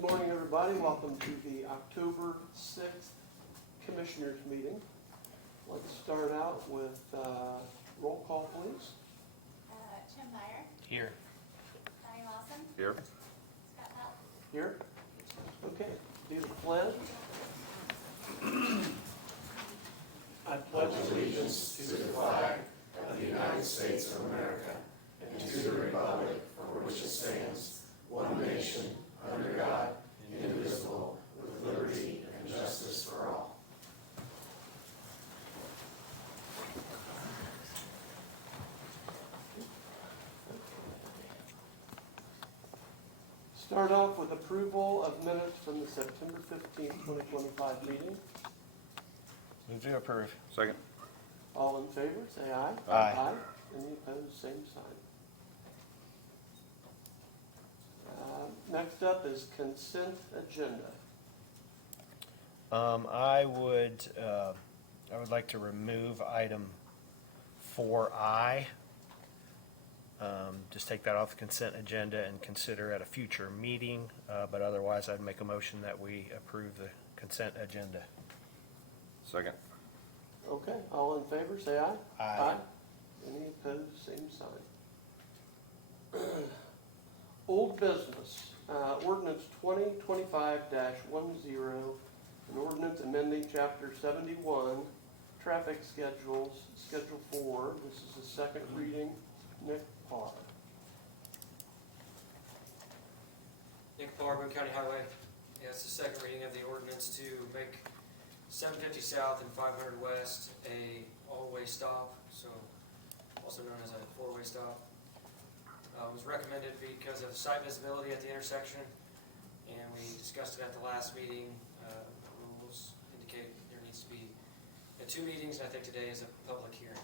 Good morning, everybody. Welcome to the October 6th Commissioners meeting. Let's start out with roll call, please. Tim Meyer. Here. Donnie Lawson. Here. Scott Pell. Here? Okay. Do the pledge. I pledge allegiance to the flag of the United States of America and to the republic for which it stands, one nation, under God, indivisible, with liberty and justice for all. Start off with approval of minutes from the September 15th, 2025 meeting. Move to approve. Second. All in favor, say aye. Aye. Any opposed, same sign. Next up is consent agenda. I would like to remove item 4I. Just take that off the consent agenda and consider at a future meeting, but otherwise I'd make a motion that we approve the consent agenda. Second. Okay, all in favor, say aye. Aye. Any opposed, same sign. Old business, ordinance 2025-10, an ordinance amending chapter 71, traffic schedules, schedule 4. This is the second reading. Nick Parr. Nick Parr, Boone County Highway. Yeah, it's the second reading of the ordinance to make 750 South and 500 West a all-way stop, so also known as a four-way stop. It was recommended because of site visibility at the intersection, and we discussed it at the last meeting. The rules indicate there needs to be 2 meetings, and I think today is a public hearing.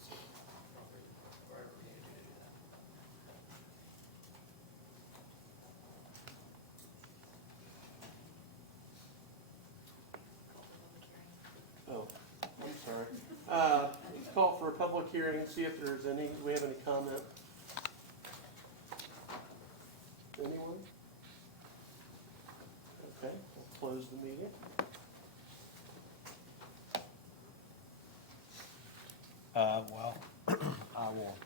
So, whatever we need to do that. Oh, I'm sorry. Let's call for a public hearing and see if there's any, do we have any comment? Anyone? Okay, we'll close the meeting. I will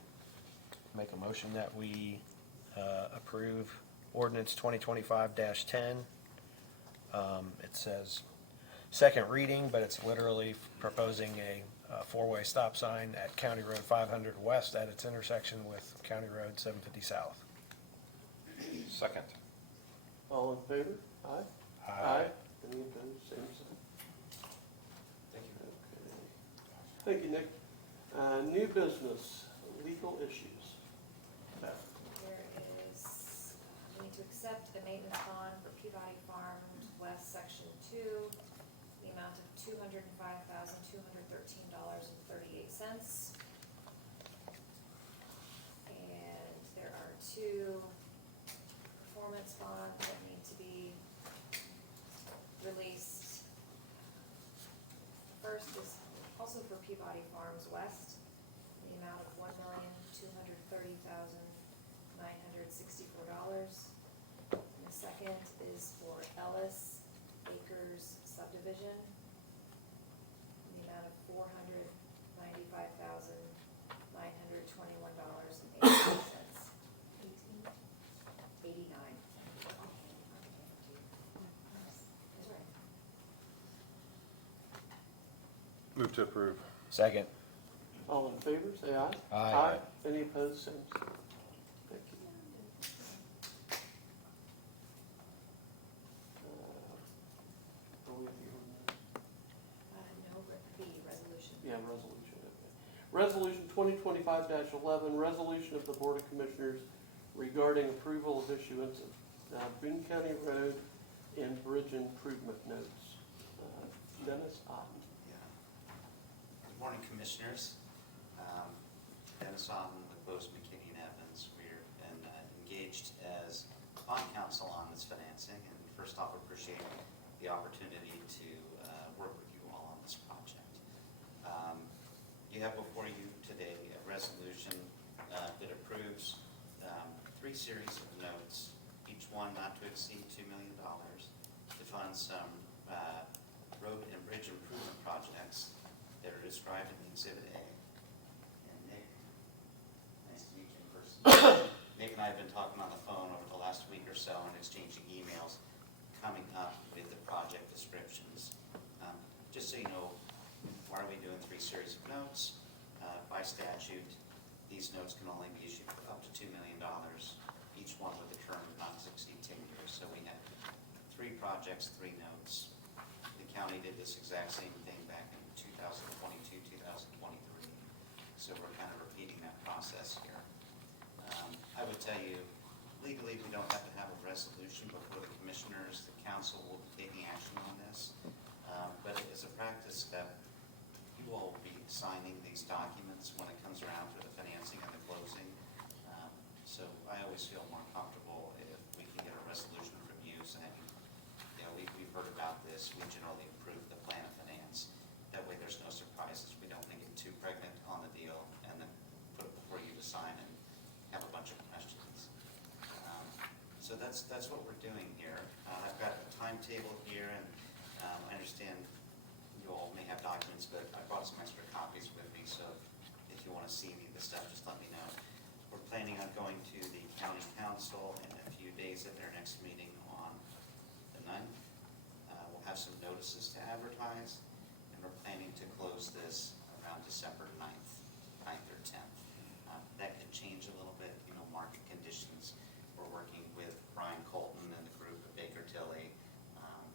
make a motion that we approve ordinance 2025-10. It says second reading, but it's literally proposing a four-way stop sign at County Road 500 West at its intersection with County Road 750 South. Second. All in favor? Aye? Aye. Any opposed, same sign. Thank you. Okay. Thank you, Nick. New business, legal issues. Beth. There is, we need to accept a maintenance bond for Peabody Farms West Section 2, the amount of $205,213.38. And there are 2 performance bonds that need to be released. First is also for Peabody Farms West, the amount of $1,230,964. And the second is for Ellis Acres subdivision, the amount of $495,921.89. 89. That's right. Move to approve. Second. All in favor, say aye. Aye. Any opposed, same sign. Thank you. Are we at the ordinance? No, the resolution. Yeah, resolution. Okay. Resolution 2025-11, resolution of the Board of Commissioners regarding approval of issuance of Boone County Road and Bridge Improvement Notes. Dennis Otten. Good morning, Commissioners. Dennis Otten with Bose McKinney and Evans. We've been engaged as bond counsel on this financing, and first off, appreciate the opportunity to work with you all on this project. You have before you today a resolution that approves 3 series of notes each one not to exceed $2 million, to fund some road and bridge improvement projects that are described in the Exhibit A. And Nick, nice to meet you in person. Nick and I have been talking on the phone over the last week or so and exchanging emails, coming up with the project descriptions. Just so you know, why are we doing 3 series of notes? By statute, these notes can only be issued for up to $2 million, each one with a term not to exceed 10 years. So we had 3 projects, 3 notes. The county did this exact same thing back in 2022, 2023. So we're kind of repeating that process here. I would tell you, legally, we don't have to have a resolution before the commissioners. The council will be taking action on this. But as a practice step, you all will be signing these documents when it comes around for the financing and the closing. So I always feel more comfortable if we can get a resolution from you saying, you know, we've heard about this, we generally approve the plan of finance. That way there's no surprises. We don't get too pregnant on the deal and then put it before you to sign and have a bunch of questions. So that's what we're doing here. I've got a timetable here, and I understand you all may have documents, but I brought some extra copies with me, so if you want to see any of this stuff, just let me know. We're planning on going to the county council in a few days at their next meeting on the 9th. We'll have some notices to advertise, and we're planning to close this around December 9th or 10th. That could change a little bit, you know, market conditions. We're working with Brian Colton and the group at Baker Tilly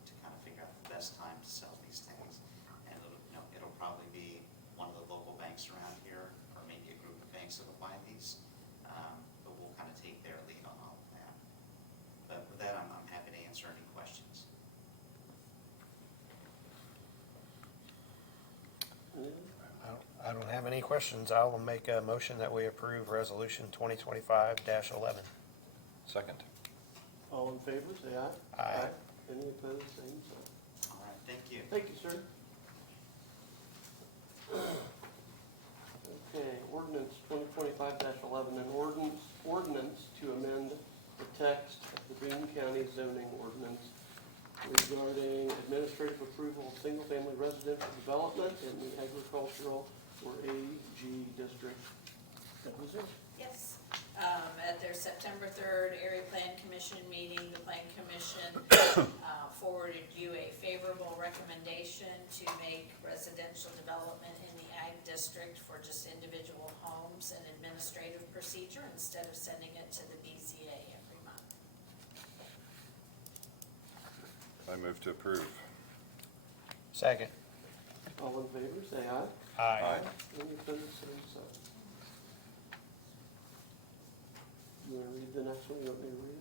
to kind of figure out the best time to sell these things. And it'll probably be one of the local banks around here, or maybe a group of banks that will buy these. But we'll kind of take their lead on all of that. But with that, I'm happy to answer any questions. I don't have any questions. I will make a motion that we approve Resolution 2025-11. Second. All in favor, say aye. Aye. Any opposed, same sign. All right, thank you. Thank you, sir. Okay, ordinance 2025-11, an ordinance to amend the text of the Boone County zoning ordinance regarding administrative approval of single-family residential development in the agricultural or AG district. That was it. Yes. At their September 3rd Area Plan Commission meeting, the Plan Commission forwarded you a favorable recommendation to make residential development in the Ag District for just individual homes and administrative procedure instead of sending it to the BZA every month. I move to approve. Second. All in favor, say aye. Aye. Any opposed, same sign. You want to read the next one? You want me to read it?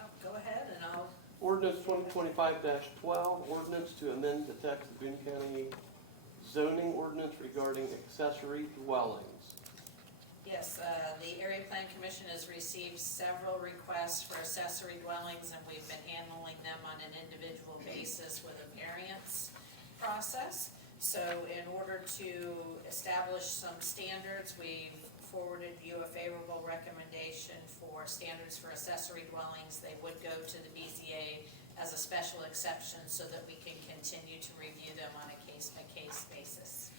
Oh, go ahead and I'll, Ordinance 2025-12, ordinance to amend the text of Boone County zoning ordinance regarding accessory dwellings. yes, the Area Plan Commission has received several requests for accessory dwellings, and we've been handling them on an individual basis with a variance process. So in order to establish some standards, we've forwarded you a favorable recommendation for standards for accessory dwellings. They would go to the BZA as a special exception so that we can continue to review them on a case-by-case basis.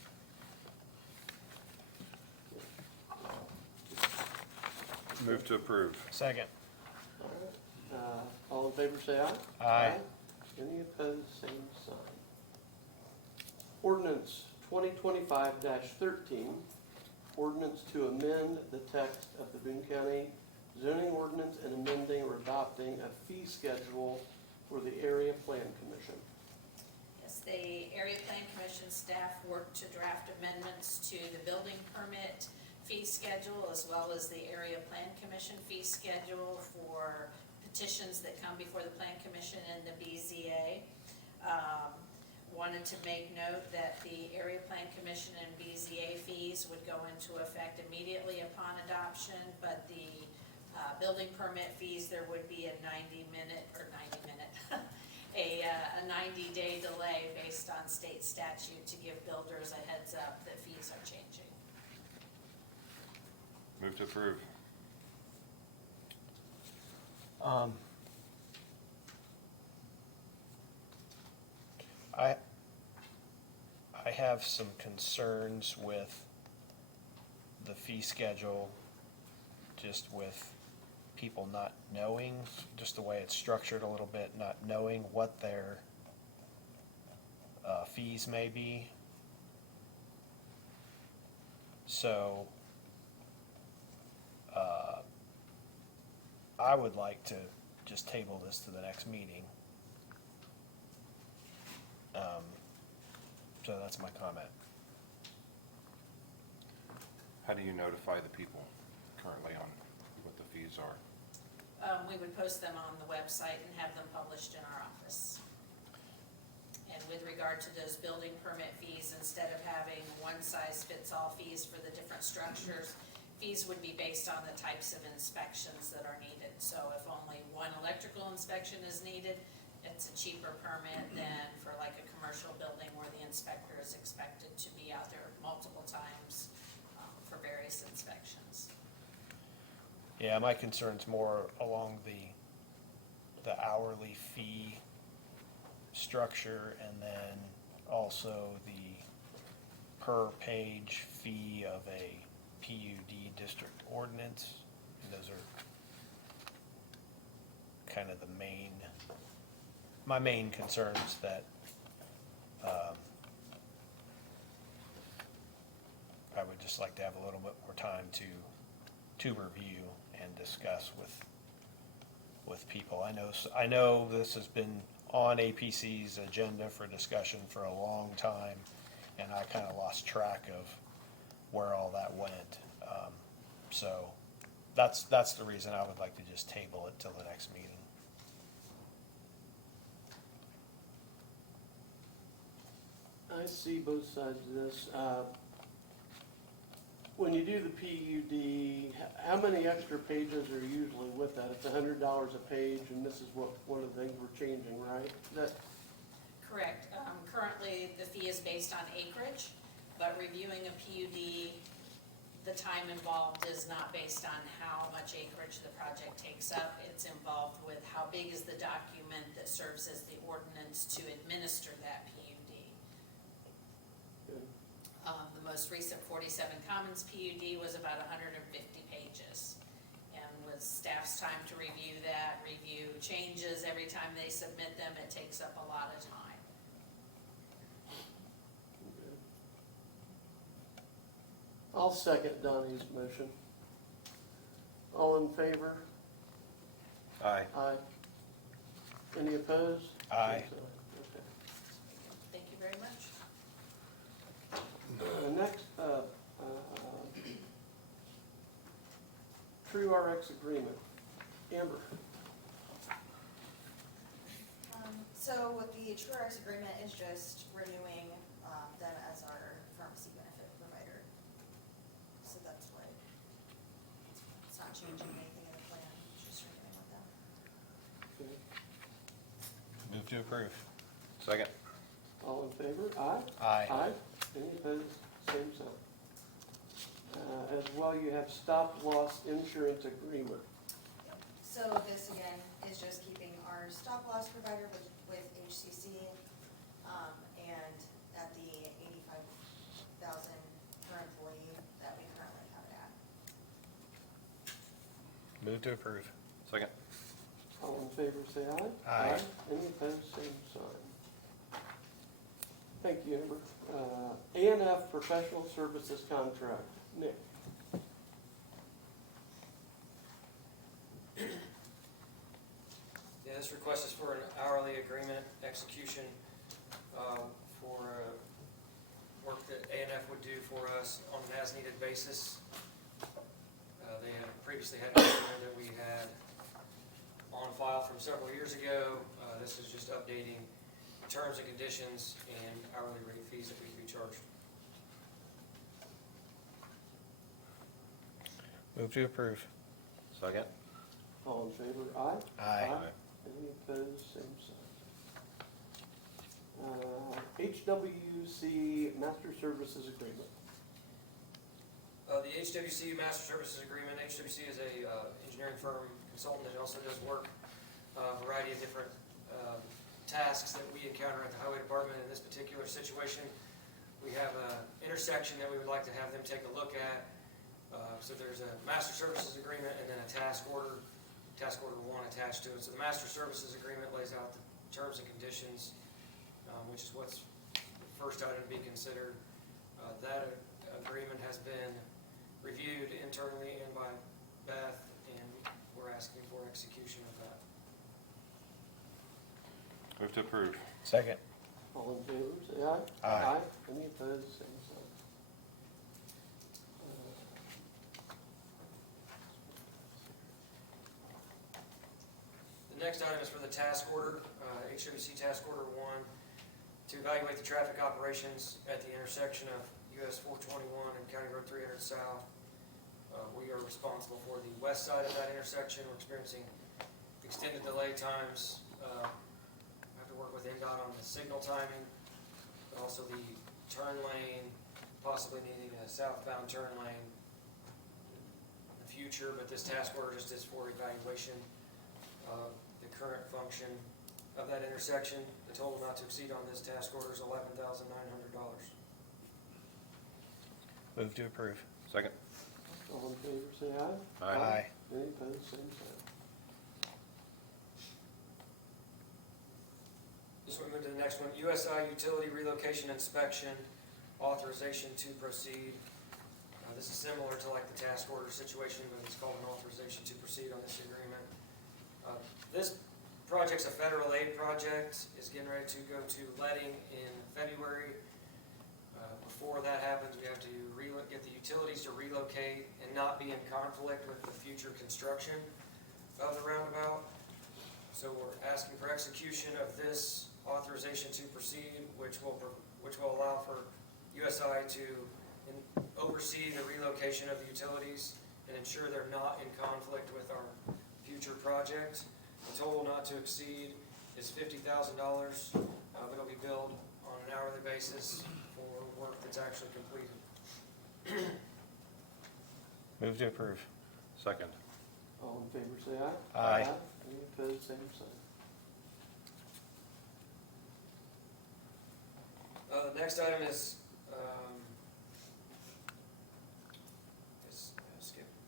Move to approve. Second. All right. All in favor, say aye. Aye. Any opposed, same sign. Ordinance 2025-13, ordinance to amend the text of the Boone County zoning ordinance and amending or adopting a fee schedule for the Area Plan Commission. Yes, the Area Plan Commission staff worked to draft amendments to the building permit fee schedule as well as the Area Plan Commission fee schedule for petitions that come before the Plan Commission and the BZA. Wanted to make note that the Area Plan Commission and BZA fees would go into effect immediately upon adoption, but the building permit fees, there would be a 90-day delay based on state statute to give builders a heads up that fees are changing. Move to approve. I have some concerns with the fee schedule, just with people not knowing, just the way it's structured a little bit, not knowing what their fees may be. So, I would like to just table this to the next meeting. So that's my comment. How do you notify the people currently on what the fees are? We would post them on the website and have them published in our office. And with regard to those building permit fees, instead of having one-size-fits-all fees for the different structures, fees would be based on the types of inspections that are needed. So if only one electrical inspection is needed, it's a cheaper permit than for like a commercial building where the inspector is expected to be out there multiple times for various inspections. Yeah, my concern's more along the hourly fee structure, and then also the per page fee of a PUD district ordinance. And those are kind of my main concerns that I would just like to have a little bit more time to review and discuss with people. I know this has been on APC's agenda for discussion for a long time, and I kind of lost track of where all that went. So that's the reason I would like to just table it till the next meeting. I see both sides of this. When you do the PUD, how many extra pages are usually with that? It's $100 a page, and this is one of the things we're changing, right? Correct. Currently, the fee is based on acreage, but reviewing a PUD, the time involved is not based on how much acreage the project takes up. It's involved with how big is the document that serves as the ordinance to administer that PUD. The most recent 47 Commons PUD was about 150 pages. And with staff's time to review that, review changes every time they submit them, it takes up a lot of time. I'll second Donnie's motion. All in favor? Aye. Aye. Any opposed? Aye. Okay. Thank you very much. Next up, True RX agreement. Amber. So with the TrueRx agreement is just renewing them as our pharmacy benefit provider. So that's what, it's not changing anything in the plan, it's just renewing with them. Okay. Move to approve. Second. All in favor? Aye? Aye. Aye. Any opposed? Same sign. As well, you have stop-loss insurance agreement. So this again is just keeping our stop loss provider with HCC, and at the 85,000 per employee that we currently have it at. Move to approve. Second. All in favor, say aye. Aye. Any opposed? Same sign. Thank you, Amber. A&F Professional Services Contract. Nick. Yeah, this request is for an hourly agreement execution for work that A&F would do for us on an as-needed basis. They had previously had an agreement that we had on file from several years ago. This is just updating terms and conditions and hourly rate fees that we can be charged. Move to approve. Second. All in favor? Aye. Aye. Any opposed? Same sign. HWC Master Services Agreement. The HWC Master Services Agreement, HWC is a engineering firm consultant that also does work, a variety of different tasks that we encounter at the Highway Department. In this particular situation, we have an intersection that we would like to have them take a look at. So there's a Master Services Agreement and then a task order 1 attached to it. So the Master Services Agreement lays out the terms and conditions, which is what's the first item to be considered. That agreement has been reviewed internally and by Beth, and we're asking for execution of that. Move to approve. Second. All in favor, say aye. Aye. Any opposed, same sign. The next item is for the task order, HWC Task Order 1, to evaluate the traffic operations at the intersection of US 421 and County Road 300 South. We are responsible for the west side of that intersection. We're experiencing extended delay times. I have to work with NDOT on the signal timing, but also the turn lane, possibly needing a southbound turn lane in the future, but this task order just is for evaluation of the current function of that intersection. The total not to exceed on this task order is $11,900. Move to approve. Second. All in favor, say aye. Aye. Any opposed, same sign. This one, move to the next one. USI Utility Relocation Inspection Authorization to Proceed. This is similar to like the task order situation, but it's called an authorization to proceed on this agreement. This project's a federal aid project. It's getting ready to go to letting in February. Before that happens, we have to get the utilities to relocate and not be in conflict with the future construction of the roundabout. So we're asking for execution of this authorization to proceed, which will allow for USI to oversee the relocation of the utilities and ensure they're not in conflict with our future project. The total not to exceed is $50,000. It'll be billed on an hourly basis for work that's actually completed. Move to approve. Second. All in favor, say aye. Aye. Any opposed, same sign. The next item is,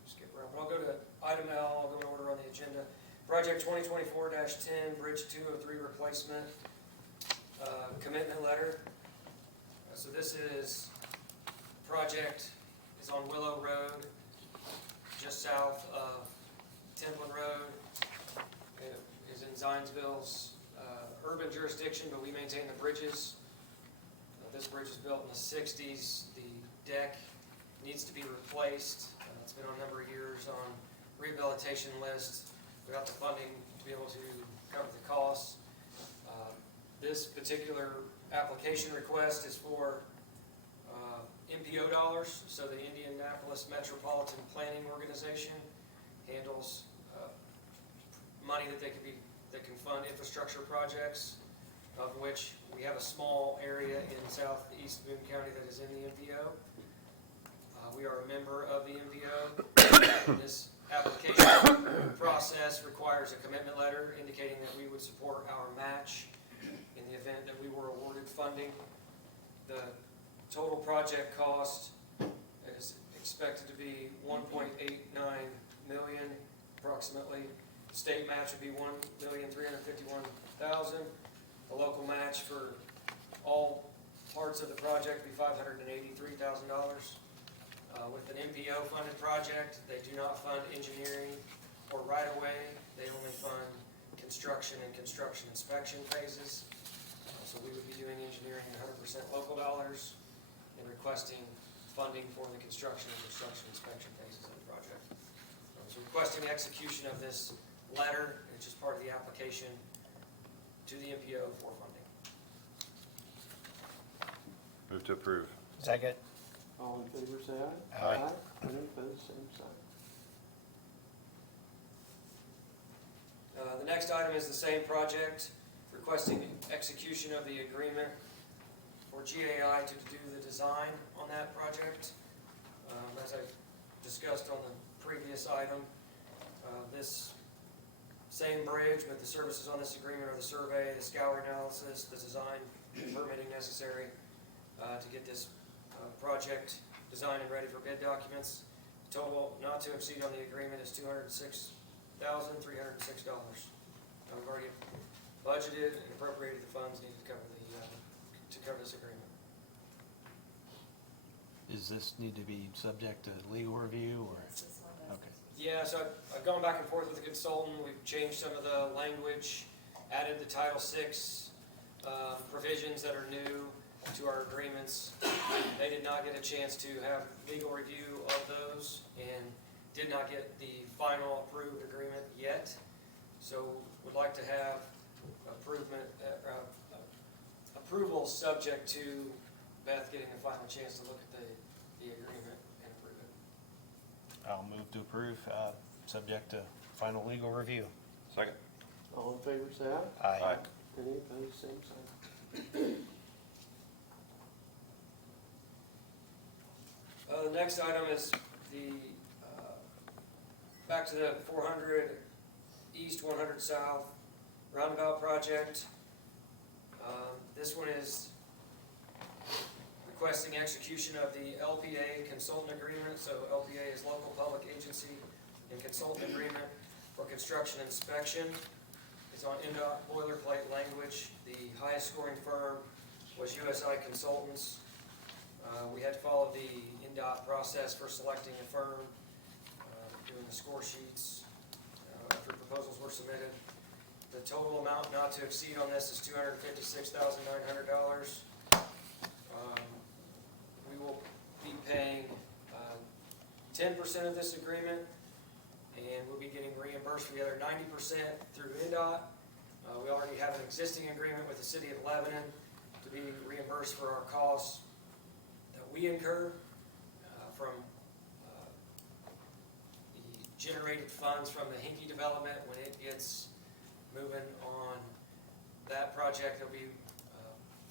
skip around, but I'll go to item L, I'll go in order on the agenda. Project 2024-10, Bridge 203 replacement, commitment letter. So this is, project is on Willow Road, just south of Templin Road. It is in Zionsville's urban jurisdiction, but we maintain the bridges. This bridge was built in the 60s. The deck needs to be replaced. It's been on a number of years on rehabilitation list. We got the funding to be able to cover the costs. This particular application request is for MPO dollars. So the Indianapolis Metropolitan Planning Organization handles money that they can fund infrastructure projects, of which we have a small area in southeast Boone County that is in the MPO. We are a member of the MPO. This application process requires a commitment letter indicating that we would support our match in the event that we were awarded funding. The total project cost is expected to be $1.89 million approximately. State match would be $1,351,000. The local match for all parts of the project would be $583,000. With an MPO funded project, they do not fund engineering or right-of-way. They only fund construction and construction inspection phases. So we would be doing engineering in 100% local dollars and requesting funding for the construction and construction inspection phases of the project. So requesting execution of this letter, which is part of the application to the MPO for funding. Move to approve. Second. All in favor, say aye. Aye. Any opposed, same sign. The next item is the same project, requesting execution of the agreement for GAI to do the design on that project. As I discussed on the previous item. This same bridge, but the services on this agreement are the survey, the scour analysis, the design, permitting necessary to get this project designed and ready for bid documents. Total not to exceed on the agreement is $206,306. We've already budgeted and appropriated the funds needed to cover this agreement. Does this need to be subject to legal review or? Okay. Yeah, so I've gone back and forth with the consultant, we've changed some of the language, added the Title VI provisions that are new to our agreements. They did not get a chance to have legal review of those and did not get the final approved agreement yet. So would like to have approval subject to Beth getting a final chance to look at the agreement and approve it. I'll move to approve, subject to final legal review. Second. All in favor, say aye. Aye. Any opposed, same sign. The next item is the, back to the 400 East, 100 South roundabout project. This one is requesting execution of the LPA consultant agreement. So LPA is Local Public Agency and Consultant Agreement for Construction Inspection. It's on NDOT boilerplate language. The highest scoring firm was USI Consultants. We had to follow the NDOT process for selecting a firm, doing the score sheets after proposals were submitted. The total amount not to exceed on this is $256,900. We will be paying 10% of this agreement, and we'll be getting reimbursed for the other 90% through NDOT. We already have an existing agreement with the City of Lebanon to be reimbursed for our costs that we incur from the generated funds from the Hinkie development. When it gets moving on that project, there'll be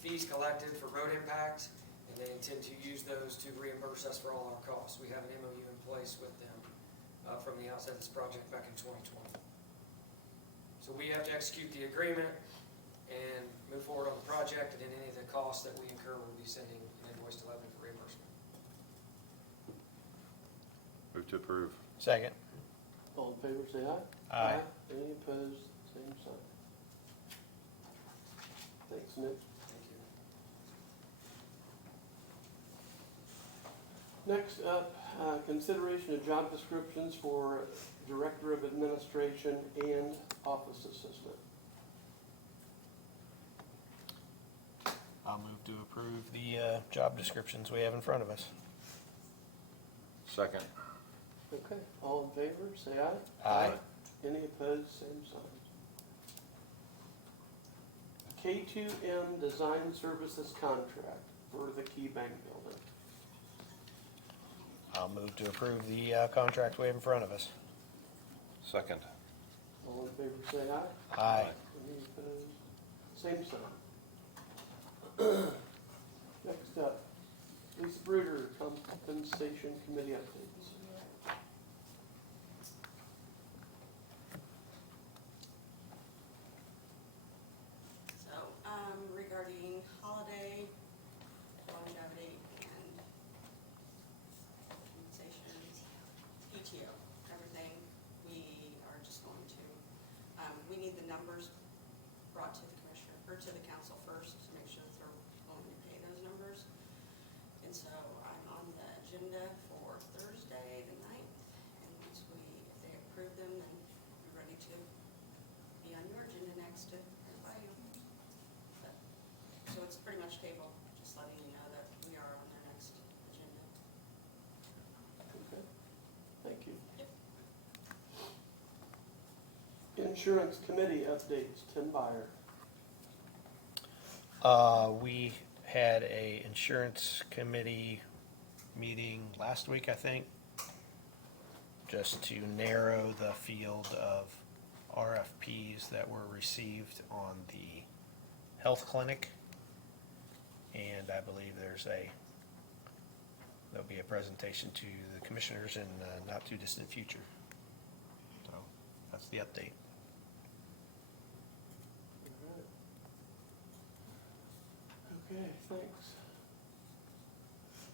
fees collected for road impact, and they intend to use those to reimburse us for all our costs. We have an MOU in place with them from the outset of this project back in 2020. So we have to execute the agreement and move forward on the project, and then any of the costs that we incur, we'll be sending an invoice to Lebanon for reimbursement. Move to approve. Second. All in favor, say aye. Aye. Any opposed, same sign. Thanks, Nick. Thank you. Next up, consideration of job descriptions for Director of Administration and Office Assistant. I'll move to approve the job descriptions we have in front of us. Second. Okay, all in favor, say aye. Aye. Any opposed, same sign. K2M Design Services Contract for the Key Bank Building. I'll move to approve the contract we have in front of us. Second. All in favor, say aye. Aye. Any opposed, same sign. Next up, Lisa Bruder, Compensation Committee updates. So, regarding holiday, longevity, and compensation, PTO, everything, we are just going to, we need the numbers brought to the commissioner, or to the council first, to make sure that they're going to pay those numbers. And so I'm on the agenda for Thursday the 9th, and once if they approve them, then we're ready to be on your agenda next to verify you. But, so it's pretty much tabled, just letting you know that we are on their next agenda. Okay, thank you. Yep. Insurance Committee updates, Tim Byer. We had a insurance committee meeting last week, I think, just to narrow the field of RFPs that were received on the health clinic. And I believe there's a there'll be a presentation to the commissioners in the not too distant future. So that's the update. Alright. Okay, thanks.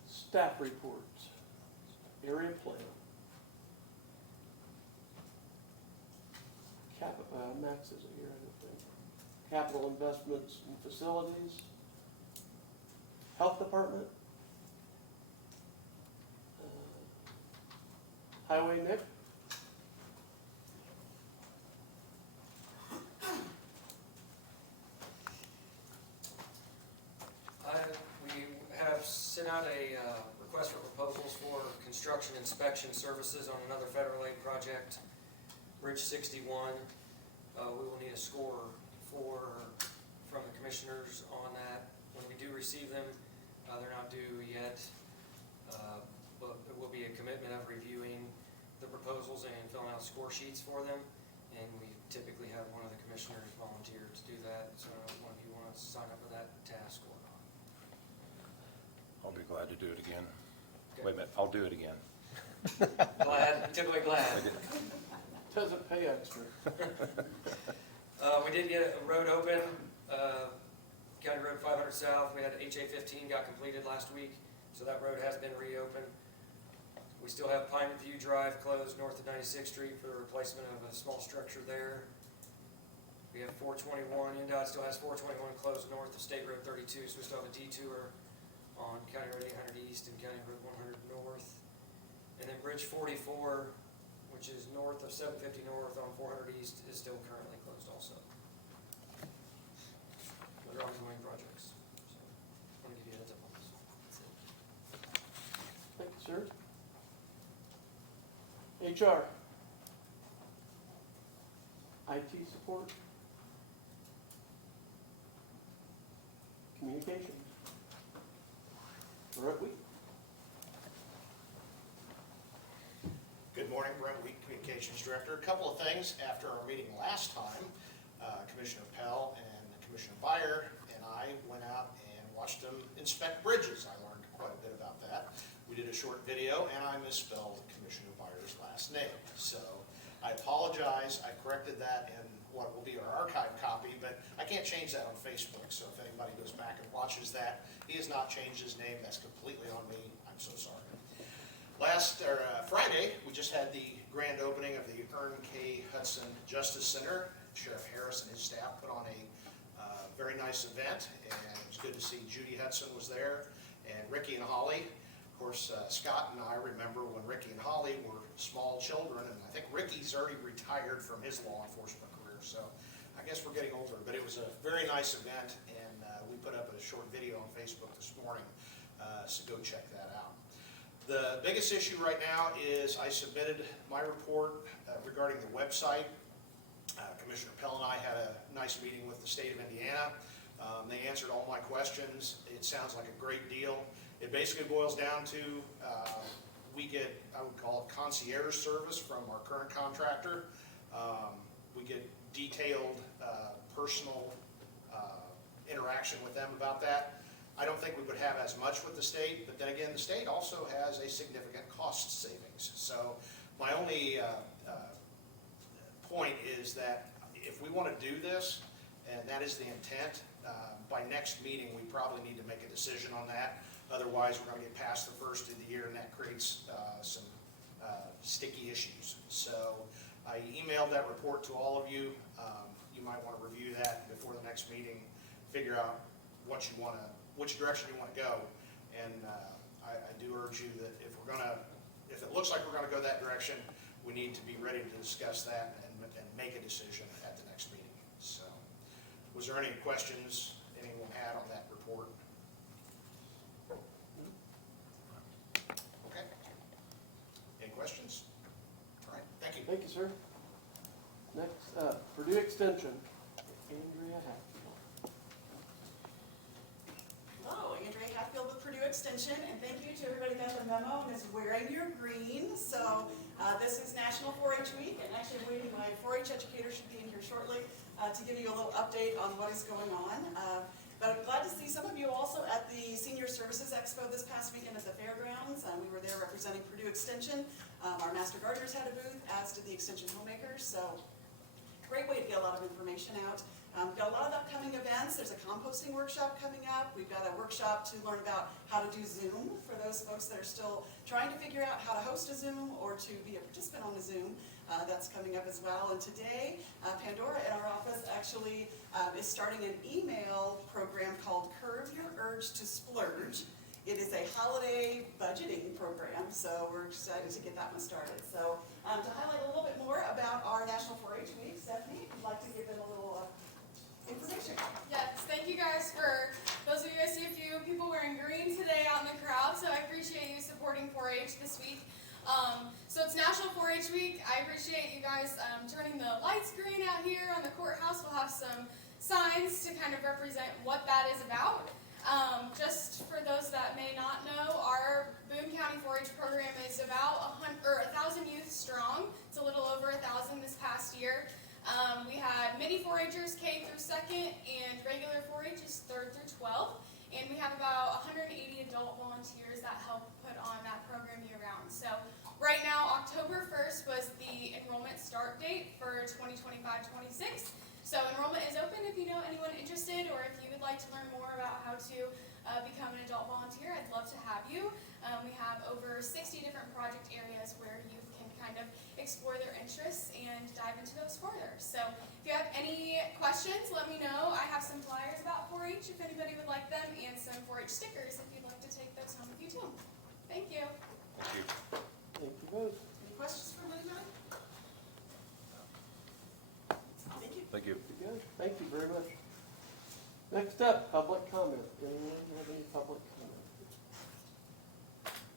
Staff reports, area plan. Max isn't here, I don't think. Capital investments and facilities. Health department. Highway Nick. We have sent out a request for proposals for construction inspection services on another federal aid project, Bridge 61. We will need a score from the commissioners on that. When we do receive them, they're not due yet, but there will be a commitment of reviewing the proposals and filling out score sheets for them. And we typically have one of the commissioners volunteer to do that, so I don't know if one of you want to sign up for that task or not. I'll be glad to do it again. Okay. Wait a minute, I'll do it again. Glad, typically glad. Doesn't pay extra. We did get a road open, County Road 500 South. We had HA 15 got completed last week, so that road has been reopened. We still have Pine View Drive closed north of 96th Street for the replacement of a small structure there. We have 421, NDOT still has 421 closed north of State Road 32, so we still have a detour on County Road 800 East and County Road 100 North. And then Bridge 44, which is north of 750 North on 400 East, is still currently closed also. Those are ongoing projects. So, I want to give you a heads up on this. That's it. Thank you, sir. HR. IT support. Communications. Brett Week. Good morning, Brent Week, Communications Director. A couple of things after our meeting last time, Commissioner Pell and Commissioner Byer and I went out and watched them inspect bridges. I learned quite a bit about that. We did a short video and I misspelled Commissioner Byer's last name. So I apologize. I corrected that in what will be our archive copy, but I can't change that on Facebook. So if anybody goes back and watches that, he has not changed his name. That's completely on me. I'm so sorry. Friday, we just had the grand opening of the Ern K. Hudson Justice Center. Sheriff Harris and his staff put on a very nice event, and it was good to see Judy Hudson was there, and Ricky and Holly. Of course, Scott and I remember when Ricky and Holly were small children, and I think Ricky's already retired from his law enforcement career, so I guess we're getting older. But it was a very nice event, and we put up a short video on Facebook this morning, so go check that out. The biggest issue right now is I submitted my report regarding the website. Commissioner Pell and I had a nice meeting with the state of Indiana. They answered all my questions. It sounds like a great deal. It basically boils down to we get, I would call it concierge service from our current contractor. We get detailed personal interaction with them about that. I don't think we would have as much with the state, but then again, the state also has a significant cost savings. So my only point is that if we want to do this, and that is the intent, by next meeting, we probably need to make a decision on that. Otherwise, we're going to get past the first of the year, and that creates some sticky issues. So I emailed that report to all of you. You might want to review that before the next meeting, figure out what you want to, which direction you want to go. And I do urge you that if it looks like we're going to go that direction, we need to be ready to discuss that and make a decision at the next meeting. So, was there any questions anyone had on that report? Okay. Any questions? All right, thank you. Thank you, sir. Next up, Purdue Extension, Andrea Hatfield. Hello, Andrea Hatfield with Purdue Extension, and thank you to everybody that got the memo and is wearing your green. So this is National 4-H Week, and actually I'm waiting, my 4-H educator should be in here shortly to give you a little update on what is going on. But I'm glad to see some of you also at the Senior Services Expo this past weekend at the fairgrounds. We were there representing Purdue Extension. Our Master Gardeners had a booth, as did the Extension Homemakers. So great way to get a lot of information out. We've got a lot of upcoming events. There's a composting workshop coming up. We've got a workshop to learn about how to do Zoom for those folks that are still trying to figure out how to host a Zoom or to be a participant on a Zoom. That's coming up as well. And today, Pandora in our office actually is starting an email program called Curb Your Urge to Splurge. It is a holiday budgeting program, so we're excited to get that one started. So to highlight a little bit more about our National 4-H Week, Stephanie, if you'd like to give them a little information. Yes, thank you guys for, those of you, I see a few people wearing green today out in the crowd, so I appreciate you supporting 4-H this week. So it's National 4-H Week. I appreciate you guys turning the lights green out here on the courthouse. We'll have some signs to kind of represent what that is about. Just for those that may not know, our Boone County 4-H program is about 1,000 youth strong. It's a little over 1,000 this past year. We had mini 4-Hers K through 2nd and regular 4-H is 3rd through 12th. And we have about 180 adult volunteers that help put on that program year round. So right now, October 1st was the enrollment start date for 2025-26. So enrollment is open if you know anyone interested or if you would like to learn more about how to become an adult volunteer. I'd love to have you. We have over 60 different project areas where youth can kind of explore their interests and dive into those further. So if you have any questions, let me know. I have some flyers about 4-H if anybody would like them and some 4-H stickers if you'd like to take those home with you too. Thank you. Thank you. Thank you both. Any questions from anybody? Thank you. Thank you. Very good. Thank you very much. Next up, public comment. Anyone have any public comment?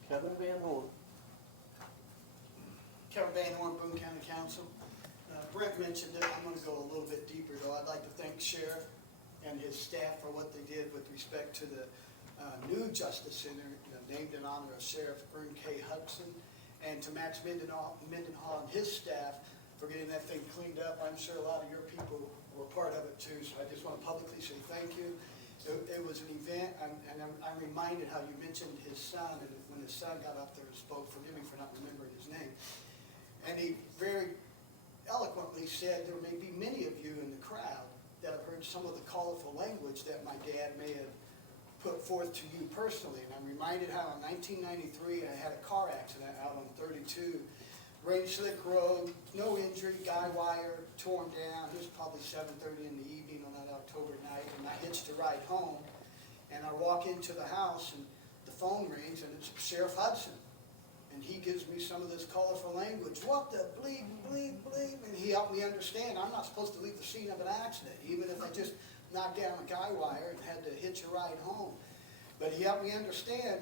Kevin Van Horn. Kevin Van Horn, Boone County Council. Brent mentioned it, I'm gonna go a little bit deeper though. I'd like to thank Sheriff and his staff for what they did with respect to the new Justice Center, named in honor of Sheriff Boone K. Hudson, and to Max Mendenhall and his staff for getting that thing cleaned up. I'm sure a lot of your people were part of it too, so I just want to publicly say thank you. It was an event, and I'm reminded how you mentioned his son, and when his son got up there and spoke, forgive me for not remembering his name, and he very eloquently said there may be many of you in the crowd that have heard some of the colorful language that my dad may have put forth to you personally. And I'm reminded how in 1993 I had a car accident out on 32, rain slick road, no injury, guy wire torn down. It was probably 7:30 in the evening on that October night, and I hitched a ride home, and I walk into the house and the phone rings and it's Sheriff Hudson. And he gives me some of this colorful language. What the bleep, bleep, bleep? And he helped me understand I'm not supposed to leave the scene of an accident, even if I just knocked down a guy wire and had to hitch a ride home. But he helped me understand,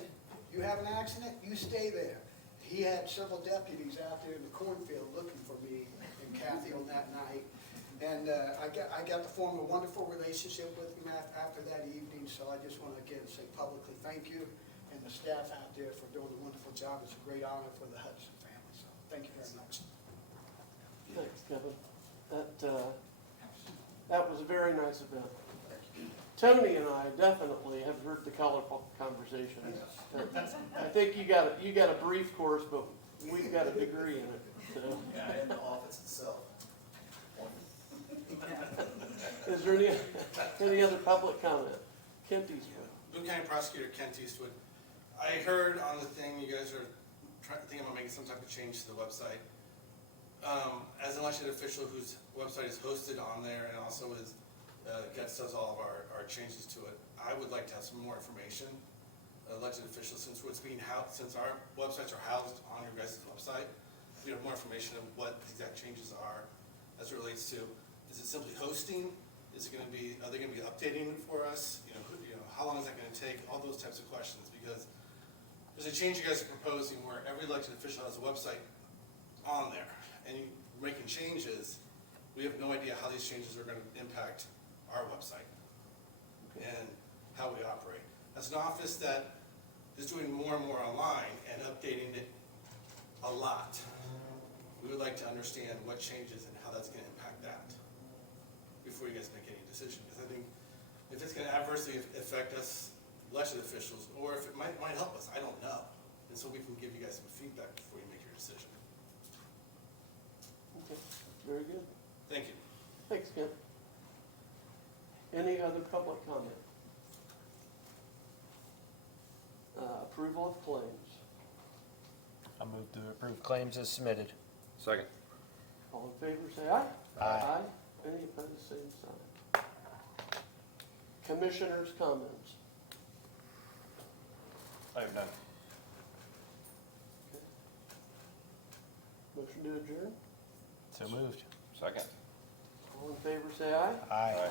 you have an accident, you stay there. He had several deputies out there in the cornfield looking for me and Kathy on that night. And I got to form a wonderful relationship with him after that evening. So I just want to again say publicly thank you. And the staff out there for doing a wonderful job. It's a great honor for the Hudson family, so thank you very much. Thanks, Kevin. That was a very nice event. Tony and I definitely have heard the colorful conversation. I think you got a brief course, but we've got a degree in it. So. Yeah, in the office itself. Is there any other public comment? Kent Eastwood. Boone County Prosecutor Kent Eastwood. I heard on the thing you guys are thinking about making some type of change to the website. As an elected official whose website is hosted on there and also is does all of our changes to it, I would like to have some more information. Elected officials, since our websites are housed on your guys' website, we have more information of what the exact changes are as it relates to. Is it simply hosting? Is it going to be? Are they going to be updating for us? How long is that going to take? All those types of questions, because there's a change you guys are proposing where every elected official has a website on there, and you're making changes. We have no idea how these changes are going to impact our website and how we operate. As an office that is doing more and more online and updating it a lot, we would like to understand what changes and how that's going to impact that before you guys make any decision. Because I think if it's gonna adversely affect us elected officials, or if it might help us, I don't know. And so we can give you guys some feedback before you make your decision. Okay, very good. Thank you. Thanks, Ken. Any other public comment? Approval of claims. I move to approve claims as submitted. Second. All in favor, say aye. Aye. Any opposed, same sign. Commissioners' comments. I have none. Motion to adjourn. So moved. Second. All in favor, say aye. Aye.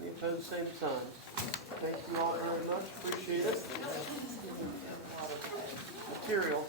Any opposed, same sign. Thank you all very much, appreciate it. Material.